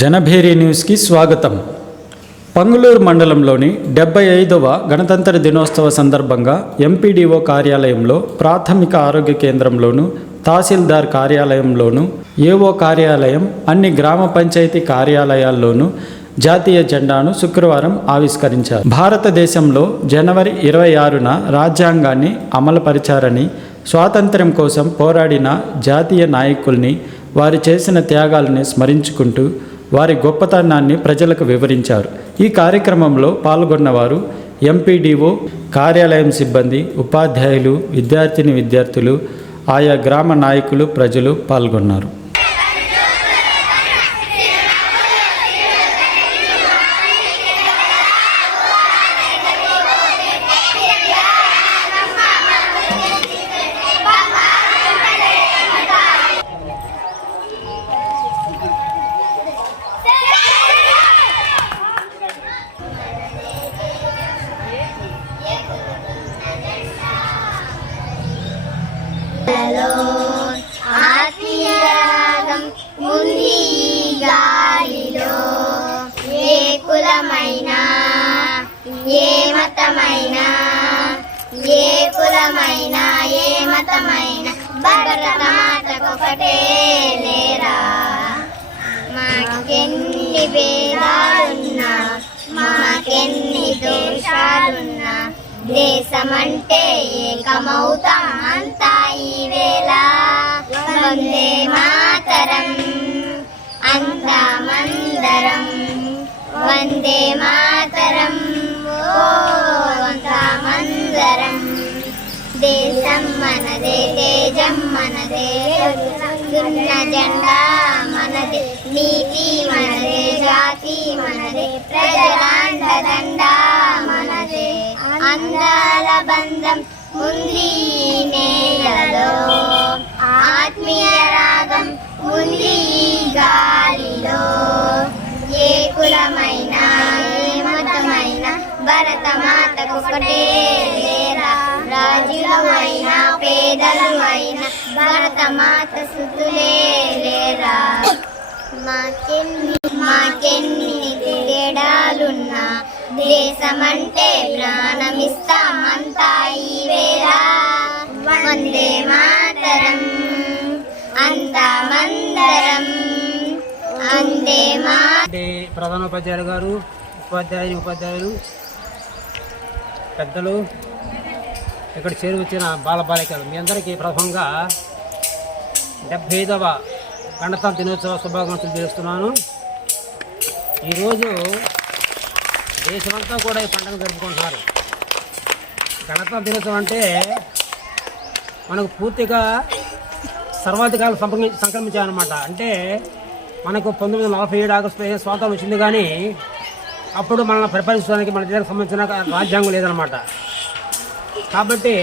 జనభేరి న్యూస్కి స్వాగతం. పంగులూరు మండలంలోని డెబ్బై ఐదవ గణతంత్ర దినోత్సవ సందర్భంగా ఎంపీడీఓ కార్యాలయంలో ప్రాథమిక ఆరోగ్య కేంద్రంలోను తహసీల్దార్ కార్యాలయంలోను ఏఓ కార్యాలయం అన్ని గ్రామ పంచాయతీ కార్యాలయాల్లోనూ జాతీయ జెండాను శుక్రవారం ఆవిష్కరించారు. భారతదేశంలో జనవరి ఇరవై ఆరున రాజ్యాంగాన్ని అమలుపరిచారని స్వాతంత్ర్యం కోసం పోరాడిన జాతీయ నాయకుల్ని వారు చేసిన త్యాగాలని స్మరించుకుంటూ వారి గొప్పతనాన్ని ప్రజలకు వివరించారు. ఈ కార్యక్రమంలో పాల్గొన్నవారు ఎంపీడీఓ కార్యాలయం సిబ్బంది ఉపాధ్యాయులు విద్యార్థిని విద్యార్థులు ఆయా గ్రామ నాయకులు ప్రజలు పాల్గొన్నారు. ఉంది ఈ గాలిలో ఏ కులమైనా ఏ మతమైనా ఏ కులమైనా ఏ మతమైనా భరత మాతకొకటే లేరా? మాకెన్ని భేదాలున్నా మాకెన్ని దోషాలున్నా దేశమంటే ఏకమవుతాం అంతా ఈ వేళ. వందే మా వందే మాతరం ఓ మందరం దేశం మనదే తేజం మనదే ఎగురుతున్న జెండా మనదే నీతి మనదే జాతి మనదే ప్రజలాండ దండా మనదే అందాల బంధం ఉంది నేలలో ఆత్మీయ రాగం భరత మాతకొకటే మాత సుతులే లేరా మాకెన్ని మాకెన్ని తేడాలున్నా దేశమంటే ప్రాణమిస్తామంతా ఈ వేళ వందే మాతరం అంతా మందరం అందే మా ప్రధానోపాధ్యాయులు గారు ఉపాధ్యాయులు ఉపాధ్యాయులు పెద్దలు ఇక్కడ చేరి వచ్చిన బాలబాలికలు. మీ అందరికీ ప్రథమంగా డెబ్భై ఐదవ గణతంత్ర దినోత్సవ శుభాకాంక్షలు తెలుస్తున్నాను. ఈరోజు దేశమంతా కూడా ఈ పండుగ జరుపుకుంటున్నారు. గణతంత్ర దినోత్సవం అంటే మనకు పూర్తిగా సర్వాధికారులు సంక్రమి సంక్రమించాయన్నమాట. అంటే మనకు పంతొమ్మిది వందల నలభై ఏడు ఆగస్టు స్వాతంత్రం వచ్చింది కానీ అప్పుడు మనల్ని పరిపాలించడానికి మన దేశానికి సంబంధించిన రాజ్యాంగం లేదనమాట కాబట్టి